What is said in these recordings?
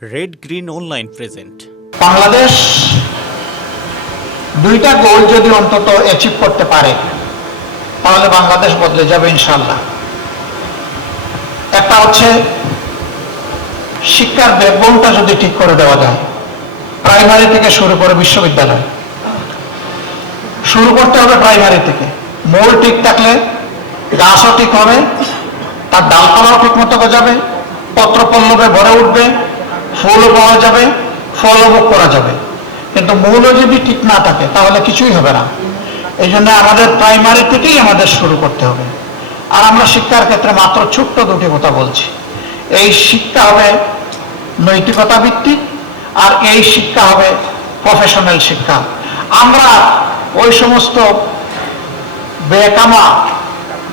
Red green online present. Bangladesh দুইটা গোল যদি অন্তত অ্যাচিভ করতে পারে তাহলে বাংলাদেশ বদলে যাবে ইনশাআল্লাহ। একটা হচ্ছে শিক্ষার ব্যাকবোনটা যদি ঠিক করে দেওয়া যায়, প্রাইমারি থেকে শুরু করে বিশ্ববিদ্যালয় শুরু করতে হবে। প্রাইমারি থেকে মূল ঠিক থাকলে গাছও ঠিক হবে, তার ডালপালাও ঠিক মতো গজাবে, পত্রপল্লবে ভরে উঠবে, ফুলও পাওয়া যাবে, ফলও ভোগ করা যাবে। কিন্তু মূলও যদি ঠিক না থাকে তাহলে কিছুই হবে না। এই জন্য আমাদের প্রাইমারি থেকেই আমাদের শুরু করতে হবে। আর আমরা শিক্ষার ক্ষেত্রে মাত্র ছোট্ট দুটি কথা বলছি। এই শিক্ষা হবে নৈতিকতা ভিত্তিক, আর এই শিক্ষা হবে প্রফেশনাল শিক্ষা। আমরা ওই সমস্ত বেকামা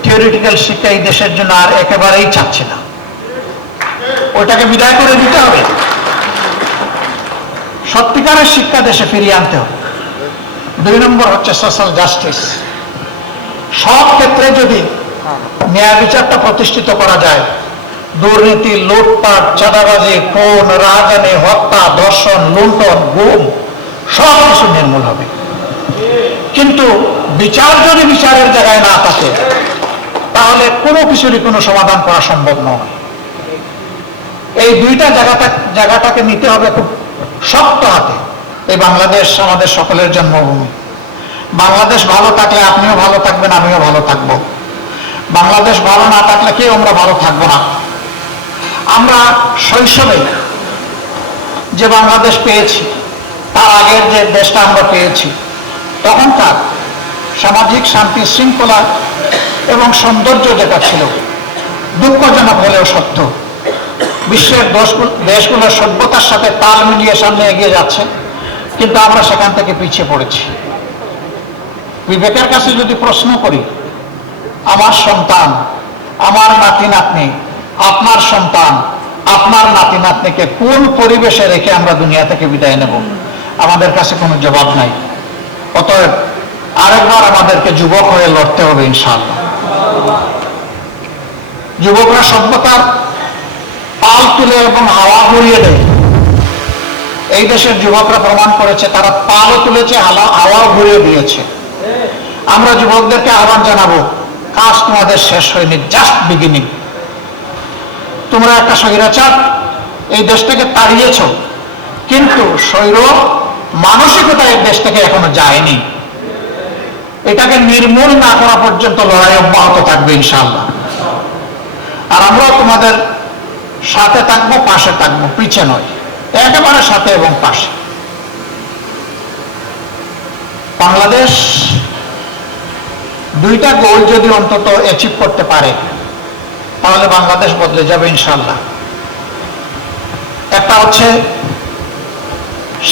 থিওরিটিক্যাল শিক্ষা এই দেশের জন্য আর একেবারেই চাচ্ছি না। ওইটাকে বিদায় করে দিতে হবে। সত্যিকারের শিক্ষা দেশে ফিরিয়ে আনতে হবে। 2 নম্বর হচ্ছে সোশ্যাল জাস্টিস। সব ক্ষেত্রে যদি ন্যায় বিচারটা প্রতিষ্ঠিত করা যায়, দুর্নীতি, লুটপাট, চাঁদাবাজি, খুন, রাজধানী, হত্যা, ধর্ষণ, লুণ্ঠন, গুম সব কিছু নির্মূল হবে। কিন্তু বিচার যদি বিচারের জায়গায় না থাকে তাহলে কোনো কিছুরই কোনো সমাধান করা সম্ভব নয়। এই দুইটা জায়গাটাকে নিতে হবে খুব শক্ত হাতে। এই বাংলাদেশ আমাদের সকলের জন্মভূমি। বাংলাদেশ ভালো থাকলে আপনিও ভালো থাকবেন, আমিও ভালো থাকবো। বাংলাদেশ ভালো না থাকলে কেউ আমরা ভালো থাকবো না। আমরা শৈশবে যে বাংলাদেশ পেয়েছি, তার আগের যে দেশটা আমরা পেয়েছি, তখনকার সামাজিক শান্তি শৃঙ্খলা এবং সৌন্দর্য যেটা ছিল, দুঃখজনক হলেও সত্য, বিশ্বের দেশগুলোর সভ্যতার সাথে তাল মিলিয়ে সামনে এগিয়ে যাচ্ছে, কিন্তু আমরা সেখান থেকে পিছিয়ে পড়েছি। বিবেকের কাছে যদি প্রশ্ন করি, আমার সন্তান, আমার নাতি নাতনি, আপনার সন্তান, আপনার নাতি নাতনিকে কোন পরিবেশে রেখে আমরা দুনিয়া থেকে বিদায় নেব, আমাদের কাছে কোনো জবাব নাই। অতএব আরেকবার আমাদেরকে যুবক হয়ে লড়তে হবে ইনশাআল্লাহ। যুবকরা সভ্যতার পাল তুলে এবং হাওয়া ঘুরিয়ে দেয়। এই দেশের যুবকরা প্রমাণ করেছে তারা পালও তুলেছে, হাওয়াও ঘুরিয়ে দিয়েছে। আমরা যুবকদেরকে আহ্বান জানাবো, কাজ তোমাদের শেষ হয়নি, জাস্ট বিগিনিং। তোমরা একটা স্বৈরাচার এই দেশ থেকে তাড়িয়েছ, কিন্তু স্বৈর মানসিকতা এই দেশ থেকে এখনো যায়নি। এটাকে নির্মূল না করা পর্যন্ত লড়াই অব্যাহত থাকবে ইনশাআল্লাহ। আর আমরাও তোমাদের সাথে থাকবো, পাশে থাকবো, পিছে নয়, একেবারে সাথে এবং পাশে। বাংলাদেশ দুইটা গোল যদি অন্তত অ্যাচিভ করতে পারে তাহলে বাংলাদেশ বদলে যাবে ইনশাআল্লাহ। একটা হচ্ছে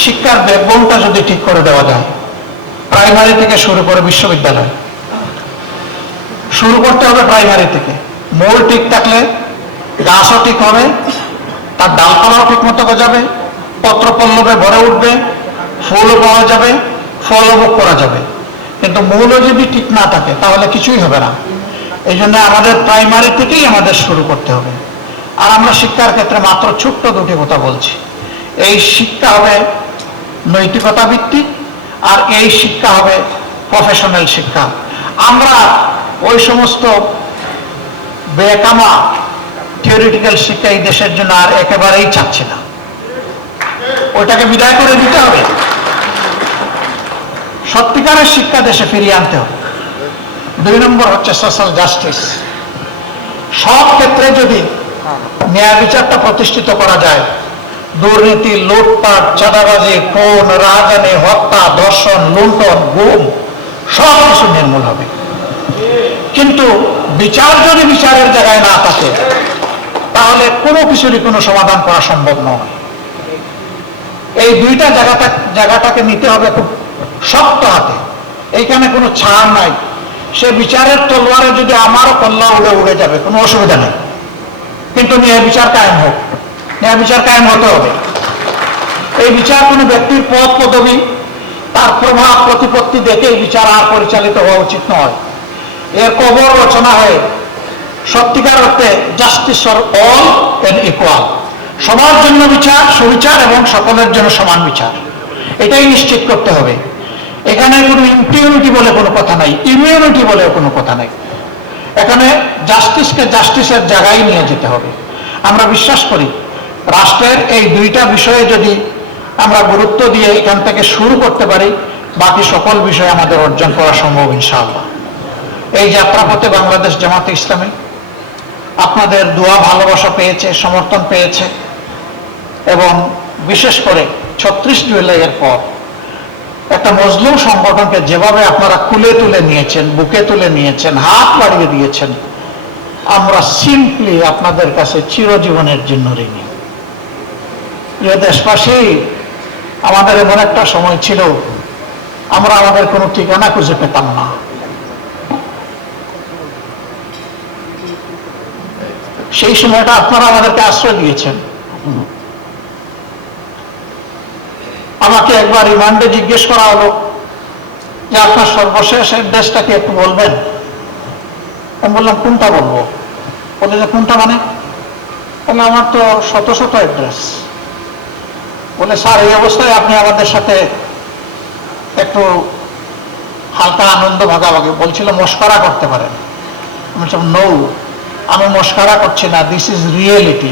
শিক্ষার ব্যাকবোনটা যদি ঠিক করে দেওয়া যায়, প্রাইমারি থেকে শুরু করে বিশ্ববিদ্যালয় শুরু করতে হবে। প্রাইমারি থেকে মূল ঠিক থাকলে গাছও ঠিক হবে, তার ডালপালাও ঠিক মতো গজাবে, পত্রপল্লবে ভরে উঠবে, ফুলও পাওয়া যাবে, ফলও ভোগ করা যাবে। কিন্তু মূলও যদি ঠিক না থাকে তাহলে কিছুই হবে না। এই জন্য আমাদের প্রাইমারি থেকেই আমাদের শুরু করতে হবে। আর আমরা শিক্ষার ক্ষেত্রে মাত্র ছোট্ট দুটি কথা বলছি। এই শিক্ষা হবে নৈতিকতা ভিত্তিক, আর এই শিক্ষা হবে প্রফেশনাল শিক্ষা। আমরা ওই সমস্ত বেকামা থিওরিটিক্যাল শিক্ষা এই দেশের জন্য আর একেবারেই চাচ্ছি না। ওইটাকে বিদায় করে দিতে হবে। সত্যিকারের শিক্ষা দেশে ফিরিয়ে আনতে হবে। 2 নম্বর হচ্ছে সোশ্যাল জাস্টিস। সব ক্ষেত্রে যদি ন্যায় বিচারটা প্রতিষ্ঠিত করা যায়, দুর্নীতি, লুটপাট, চাঁদাবাজি, খুন, রাজধানী, হত্যা, ধর্ষণ, লুণ্ঠন, গুম সব কিছু নির্মূল হবে। কিন্তু বিচার যদি বিচারের জায়গায় না থাকে তাহলে কোনো কিছুরই কোনো সমাধান করা সম্ভব নয়। এই দুইটা জায়গাটাকে নিতে হবে খুব শক্ত হাতে। এইখানে কোনো ছাড় নাই। সে বিচারের তলোয়ারে যদি আমারও কল্লা উড়ে উড়ে যাবে, কোনো অসুবিধা নেই, কিন্তু ন্যায় বিচার কায়েম হোক। ন্যায় বিচার কায়েম হতে হবে। এই বিচার কোনো ব্যক্তির পদ পদবি, তার প্রভাব প্রতিপত্তি দেখে এই বিচার আর পরিচালিত হওয়া উচিত নয়। এর কবর রচনা হয়ে সত্যিকার অর্থে justice for all and equal, সবার জন্য বিচার, সুবিচার এবং সকলের জন্য সমান বিচার, এটাই নিশ্চিত করতে হবে। এখানে কোনো ইম্পিউনিটি বলে কোনো কথা নাই, ইমিউনিটি বলে কোনো কথা নাই। এখানে জাস্টিসকে জাস্টিসের জায়গায় নিয়ে যেতে হবে। আমরা বিশ্বাস করি রাষ্ট্রের এই দুইটা বিষয়ে যদি আমরা গুরুত্ব দিয়ে এখান থেকে শুরু করতে পারি, বাকি সকল বিষয় আমাদের অর্জন করা সম্ভব ইনশাআল্লাহ। এই যাত্রাপথে বাংলাদেশ জামাতে ইসলামী আপনাদের দোয়া ভালোবাসা পেয়েছে, সমর্থন পেয়েছে, এবং বিশেষ করে 36 জুলাইয়ের পর একটা মজলুম সংগঠনকে যেভাবে আপনারা কুলে তুলে নিয়েছেন, বুকে তুলে নিয়েছেন, হাত বাড়িয়ে দিয়েছেন, আমরা সিম্পলি আপনাদের কাছে চিরজীবনের জন্য ঋণী। প্রিয় দেশবাসী, আমাদের এমন একটা সময় ছিল আমরা আমাদের কোনো ঠিকানা খুঁজে পেতাম না। সেই সময়টা আপনারা আমাদেরকে আশ্রয় দিয়েছেন। আমাকে একবার রিমান্ডে জিজ্ঞেস করা হলো যে আপনার সর্বশেষ অ্যাড্রেসটাকে একটু বলবেন। আমি বললাম কোনটা বলবো? বলে যে কোনটা মানে? বলে আমার তো শত শত অ্যাড্রেস। বলে স্যার, এই অবস্থায় আপনি আমাদের সাথে একটু হালকা আনন্দ ভাগাভাগি বলছিল মস্করা করতে পারেন। আমি বলছিলাম নো, আমি মস্করা করছি না, দিস ইজ রিয়েলিটি।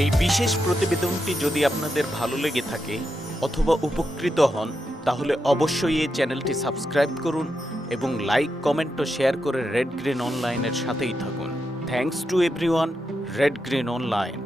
এই বিশেষ প্রতিবেদনটি যদি আপনাদের ভালো লেগে থাকে অথবা উপকৃত হন, তাহলে অবশ্যই এই চ্যানেলটি সাবস্ক্রাইব করুন এবং লাইক, কমেন্ট ও শেয়ার করে রেড গ্রিন অনলাইনের সাথেই থাকুন। Thanks to everyone, red green online.